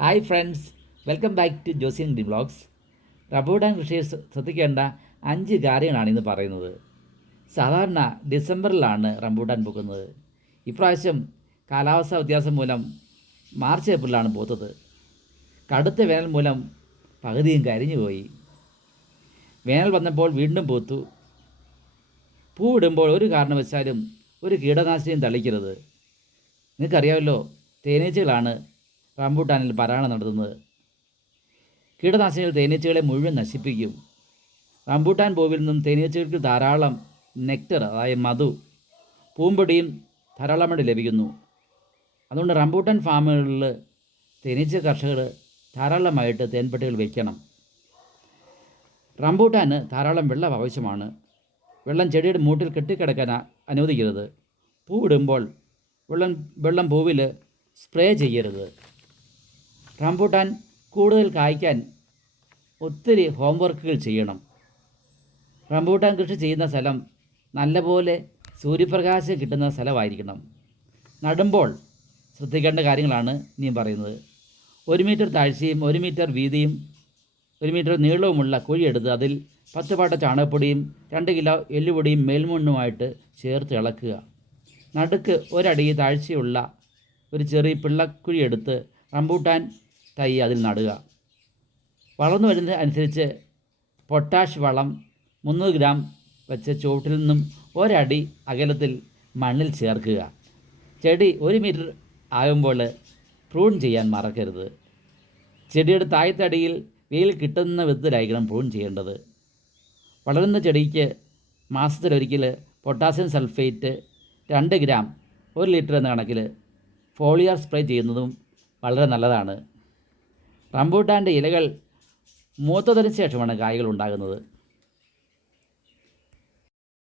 Hi friends welcome back to Josiyan D blogs rambutan കൃഷിയെ ശ്ര- ശ്രദ്ധിക്കേണ്ട അഞ്ച് കാര്യങ്ങളാണ് ഇന്ന് പറയുന്നത്. സാധാരണ ഡിസംബറിലാണ് റംബൂട്ടാൻ പൂക്കുന്നത്. ഇപ്രാവശ്യം കാലാവസ്ഥ വ്യത്യാസം മൂലം മാർച്ച് ഏപ്രിലാണ് പൂത്തത്. കടുത്ത വേനൽ മൂലം പകുതിയും കരിഞ്ഞുപോയി വേനൽ വന്നപ്പോൾ വീണ്ടും പൂത്തു. പൂവിടുമ്പോൾ ഒരു കാരണവശാലും ഒരു കീടനാശിനിയും തളിക്കരുത്. നിങ്ങൾക്കറിയാമല്ലോ തേനീച്ചകളാണ് റംബൂട്ടാനിൽ പരാണ നടത്തുന്നത്. കീടനാശിനികൾ തേനീച്ചകളെ മുഴുവൻ നശിപ്പിക്കും. റംബൂട്ടാൻ പൂവിൽ നിന്നും തേനീച്ചകൾക്ക് ധാരാളം നെക്ടർ അതായത് മധു പൂമ്പൊടിയും ധാരാളമായിട്ട് ലഭിക്കുന്നു. അതുകൊണ്ട് റംബൂട്ടാൻ ഫാമുകളിൽ തേനീച്ച കർഷകർ ധാരാളമായിട്ട് തേൻപെട്ടികൾ വയ്ക്കണം റംബൂട്ടാന് ധാരാളം വെള്ളം ആവശ്യമാണ്. വെള്ളം ചെടിയുടെ മൂട്ടിൽ കെട്ടിക്കിടക്കാൻ അനുവദിക്കരുത്. പൂവിടുമ്പോൾ വെള്ളം വെള്ളം പൂവിൽ സ്പ്രേ ചെയ്യരുത്. റംബൂട്ടാൻ കൂടുതൽ കായ്ക്കാൻ ഒത്തിരി ഹോംവർക്കുകൾ ചെയ്യണം. റംബൂട്ടാൻ കൃഷി ചെയ്യുന്ന സ്ഥലം നല്ലപോലെ സൂര്യപ്രകാശം കിട്ടുന്ന സ്ഥലമായിരിക്കണം. നടുമ്പോൾ ശ്രദ്ധിക്കേണ്ട കാര്യങ്ങളാണ് നീ പറയുന്നത്. ഒരു മീറ്റർ താഴ്ചയും ഒരു മീറ്റർ വീതിയും ഒരു മീറ്റർ നീളവുമുള്ള കുഴിയെടുത്ത് അതിൽ പത്ത് പാട്ട ചാണകപ്പൊടിയും രണ്ട് കിലോ എല്ലുപൊടിയും മേൽമണ്ണുമായിട്ട് ചേർത്ത് ഇളക്കുക. നടുക്ക് ഒരടി താഴ്ചയുള്ള ഒരു ചെറിയ പിള്ളക്കുഴി എടുത്ത് റംബൂട്ടാൻ തൈ അതിൽ നടുക. വളർന്നു വരുന്നത് അനുസരിച്ച് പൊട്ടാഷ് വളം മുന്നൂറ് ഗ്രാം വെച്ച് ചുവട്ടിൽ നിന്നും ഒരടി അകലത്തിൽ മണ്ണിൽ ചേർക്കുക. ചെടി ഒരു മീറ്റർ ആകുമ്പോൾ പ്രൂൺ ചെയ്യാൻ മറക്കരുത്. ചെടിയുടെ താഴ്ത്തടിയിൽ വെയിൽ കിട്ടുന്ന വിധത്തിലായിരിക്കണം പ്രൂൺ ചെയ്യേണ്ടത്. വളരുന്ന ചെടിക്ക് മാസത്തിലൊരിക്കൽ പൊട്ടാസ്യം സൾഫേറ്റ് രണ്ട് ഗ്രാം ഒരു ലിറ്റർ എന്ന കണക്കിൽ ഫോളിയർ സ്പ്രേ ചെയ്യുന്നതും വളരെ നല്ലതാണ്. റംബൂട്ടാന്റെ ഇലകൾ മൂത്തതിന് ശേഷമാണ് കായ്കൾ ഉണ്ടാകുന്നത്.